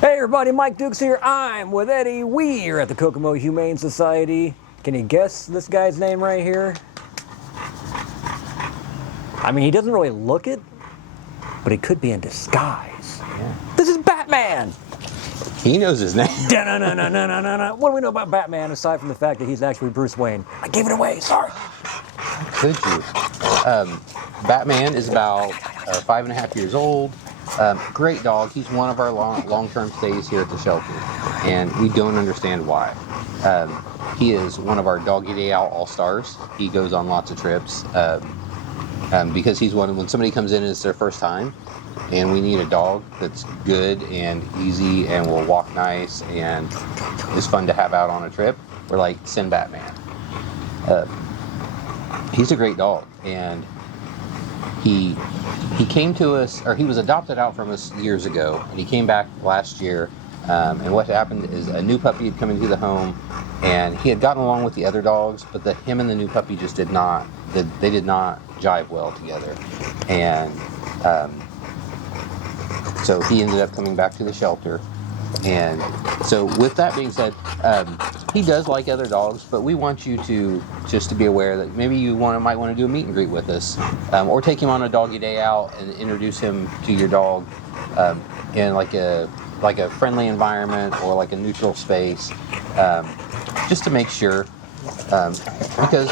Hey everybody, Mike Dukes here. I'm with Eddie. We are at the Kokomo Humane Society. Can you guess this guy's name right here? I mean, he doesn't really look it, but he could be in disguise. Yeah. This is Batman! He knows his name. What do we know about Batman aside from the fact that he's actually Bruce Wayne? I gave it away, sorry. Could you? Batman is about 5.5 years old. Great dog. He's one of our long-term stays here at the shelter, and we don't understand why. He is one of our Doggy Day Out All-Stars. He goes on lots of trips because he's one. When somebody comes in and it's their first time, and we need a dog that's good and easy and will walk nice and is fun to have out on a trip, we're like, send Batman. He's a great dog, and he came to us, or he was adopted out from us years ago, and he came back last year. And what happened is a new puppy had come into the home, and he had gotten along with the other dogs, but him and the new puppy just did not jive well together. And so he ended up coming back to the shelter. And so with that being said, he does like other dogs, but we want you to just to be aware that maybe you might want to do a meet and greet with us, or take him on a doggy day out and introduce him to your dog in like a friendly environment or like a neutral space, just to make sure, because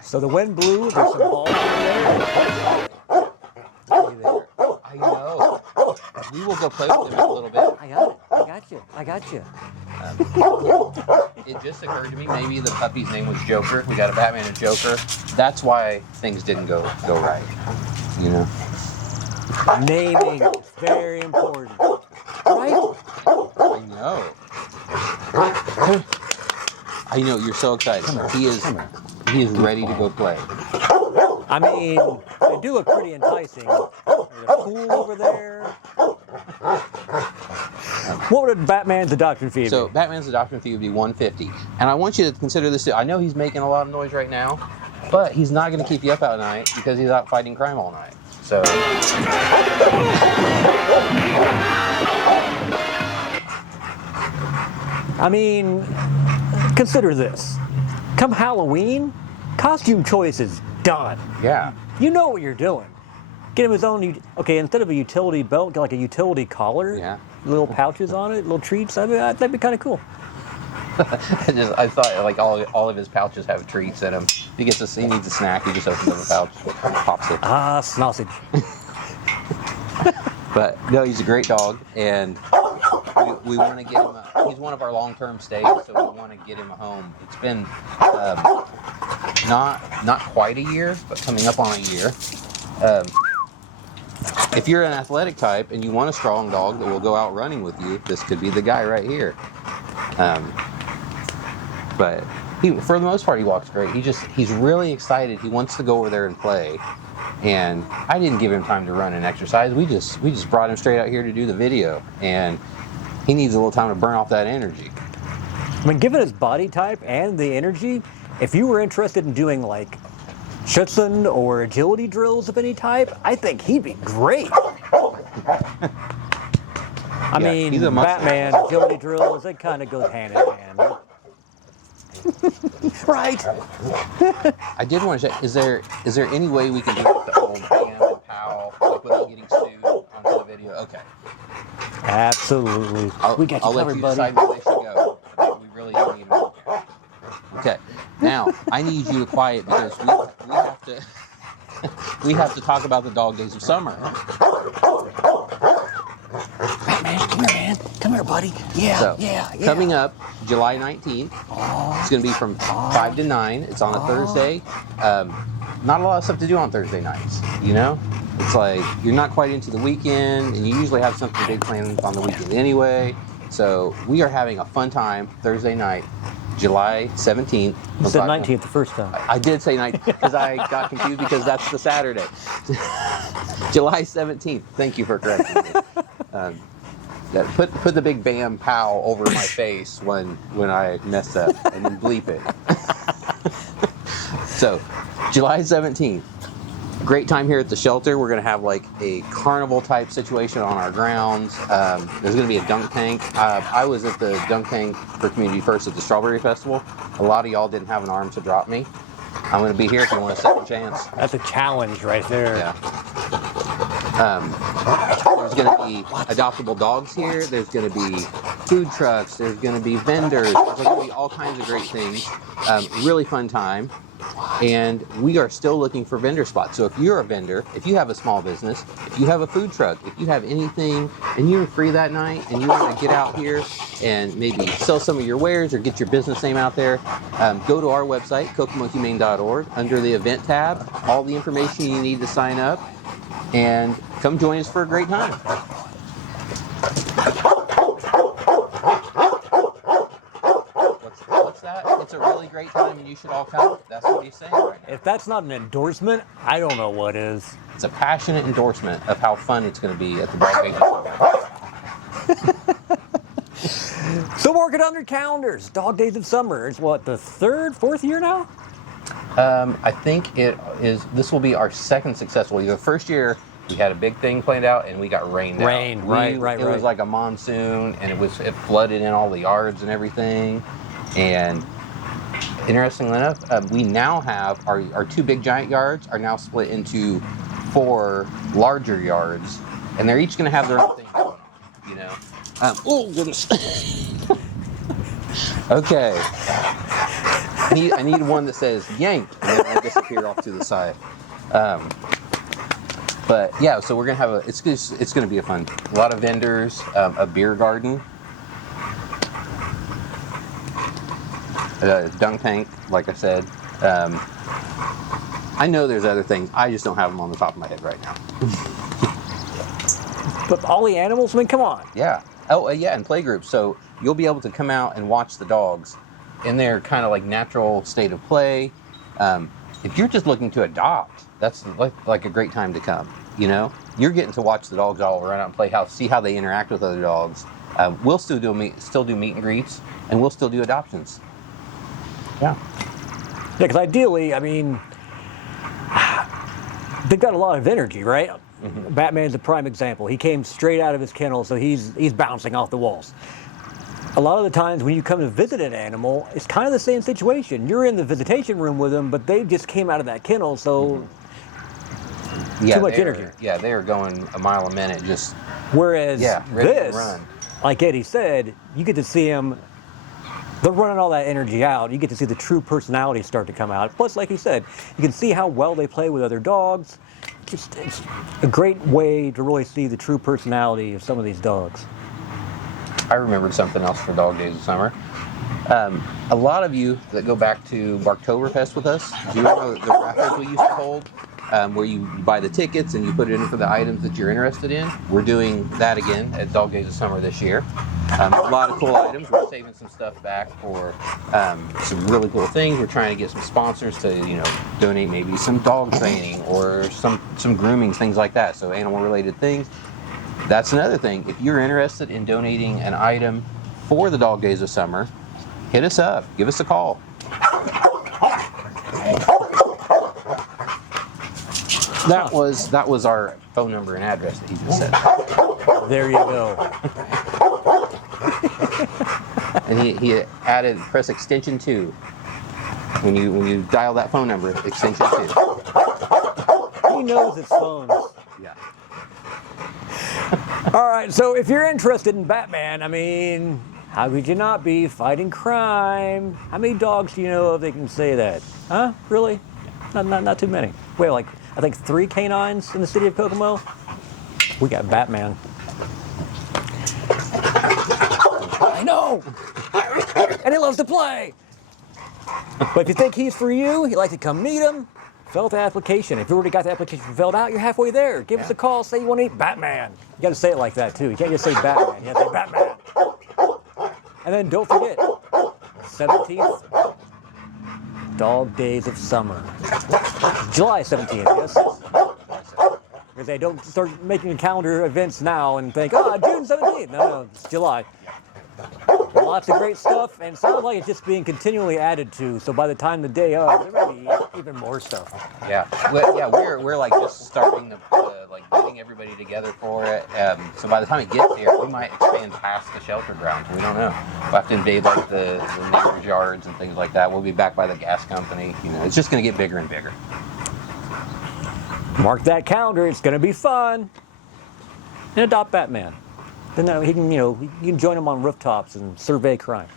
So the wind blew, there's some balls in there. I know. We will go play with him in a little bit. I got you. It just occurred to me, maybe the puppy's name was Joker. We got a Batman and Joker. That's why things didn't go right. You know? Naming is very important. Right? I know. I know, you're so excited. He is ready to go play. I mean, they do look pretty enticing. There's a pool over there. What would Batman's adoption fee be? So Batman's adoption fee would be $150. And I want you to consider this too. I know he's making a lot of noise right now, but he's not going to keep you up at night because he's out fighting crime all night. So I mean, consider this. Come Halloween, costume choice is done. yeah. You know what you're doing. Get him his own, okay, instead of a utility belt, get like a utility collar. Yeah. Little pouches on it, little treats. I mean, that'd be kind of cool. I thought like all of his pouches have treats in them. He needs a snack. He just opens up a pouch, pops it. Ah, sausage. But no, he's a great dog, and we want to get him. He's one of our long-term stays, so we want to get him a home. It's been not quite a year, but coming up on a year. If you're an athletic type and you want a strong dog that will go out running with you, this could be the guy right here. But for the most part, he walks great. He's really excited. He wants to go over there and play. And I didn't give him time to run and exercise. We just brought him straight out here to do the video, and he needs a little time to burn off that energy. I mean, given his body type and the energy, if you were interested in doing like Schutzen or agility drills of any type, I think he'd be great. I mean, he's a Batman, agility drills, it kind of goes hand in hand. Right. I did want to check, is there any way we can do like the old Pam and Pal, like without getting sued onto the video? Okay. Absolutely. We got you I'll let covered, you buddy. decide where they should go. I think we really do need them. Okay. Now, I need you to quiet because we have to talk about the dog days of summer. Batman, come here, man. Come here, buddy. Yeah. Coming up, July 19th. It's going to be from 5 to 9. It's on a Thursday. Not a lot of stuff to do on Thursday nights, you know? It's like you're not quite into the weekend, and you usually have something big planned on the weekend anyway. So we are having a fun time Thursday night. July 17th. You said 19th the first time. I did say 19th because I got confused because that's the Saturday. July 17th. Thank you for correcting me. Put the big bam pow over my face when I mess up and then bleep it. So, July 17th. Great time here at the shelter. We're going to have like a carnival type situation on our grounds. There's going to be a dunk tank. I was at the dunk tank for Community First at the Strawberry Festival. A lot of y'all didn't have an arm to drop me. I'm going to be here if you want a second chance. That's a challenge right there. Yeah. There's going to be adoptable dogs here. There's going to be food trucks. There's going to be vendors. There's going to be all kinds of great things. Really fun time. And we are still looking for vendor spots. So if you're a vendor, if you have a small business, if you have a food truck, if you have anything and you're free that night and you want to get out here and maybe sell some of your wares or get your business name out there, go to our website, kokomohumane.org, under the event tab, all the information you need to sign up, and come join us for a great time. What's that? It's a really great time and you should all come. That's what he's saying right now. If that's not an endorsement, I don't know what is. It's a passionate endorsement of how fun it's going to be at the Dog Days of Summer. So mark it on your calendars. Dog Days of Summer. It's what, the third, fourth year now? I think this will be our second successful year. The first year, we had a big thing planned out and we got rained out. Right. It was like a monsoon and it flooded in all the yards and everything. And interestingly enough, we now have our two big giant yards are now split into 4 larger yards, and they're each going to have their own thing going on, you know. Oh goodness. Okay. I need one that says yank, and then I disappear off to the side. But yeah, so we're gonna have it's gonna be a lot of vendors, a beer garden. Dunk tank, like I said. I know there's other things. I just don't have them on the top of my head right now. But all the animals, I mean, come on. Yeah. Oh, yeah, and play groups. So you'll be able to come out and watch the dogs in their kind of like natural state of play. If you're just looking to adopt, that's like a great time to come. You know, you're getting to watch the dogs all run out and play house, see how they interact with other dogs. We'll still do meet and greets, and we'll still do adoptions. Yeah. Yeah, because ideally, I mean, they've got a lot of energy, right? Mm-hmm. Batman's a prime example. He came straight out of his kennel, so he's bouncing off the walls. A lot of the times when you come to visit an animal, it's kind of the same situation. You're in the visitation room with them, but they just came out of that kennel, so too much energy. Yeah, they are going a mile a minute, just whereas ready this, to run. like Eddie said, you get to see them. They're running all that energy out. You get to see the true personality start to come out. Plus, like he said, you can see how well they play with other dogs. It's a great way to really see the true personality of some of these dogs. I remembered something else for Dog Days of Summer. A lot of you that go back to Barktoberfest with us, do you know the raffles we used to hold, where you buy the tickets and you put it in for the items that you're interested in? We're doing that again at Dog Days of Summer this year. A lot of cool items. We're saving some stuff back for some really cool things. We're trying to get some sponsors to, donate maybe some dog training or some grooming, things like that. So animal-related things. That's another thing. If you're interested in donating an item for the Dog Days of Summer, hit us up. Give us a call. That was our phone number and address that he just said. There you go. And he added press extension 2 when you dial that phone number, extension 2. He knows his phones. Yeah. All right, so if you're interested in Batman, I mean, how could you not be fighting crime? How many dogs do you know of that can say that? Huh? Really? Not too many. We have I think 3 canines in the city of Kokomo. We got Batman. I know! And he loves to play! But if you think he's for you, you'd like to come meet him, fill out the application. If you already got the application filled out, you're halfway there. Give us a call, say you want to eat Batman. You got to say it like that, too. You can't just say Batman. You have to say Batman. And then don't forget, 17th? Dog Days of Summer. July 17th, yes? Because they don't start making calendar events now and think, oh, June 17th. No, it's July. Lots of great stuff, and it sounds like it's just being continually added to. So by the time the day of, there may be even more stuff. Yeah, we're like just starting to like getting everybody together for it. So by the time it gets here, we might expand past the shelter grounds. We don't know. We'll have to invade like the neighbors' yards and things like that. We'll be back by the gas company. You know, it's just going to get bigger and bigger. Mark that calendar. It's going to be fun. And adopt Batman. Then he can, you can join him on rooftops and survey crime.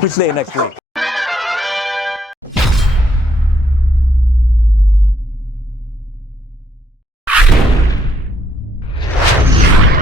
We'll see you next week.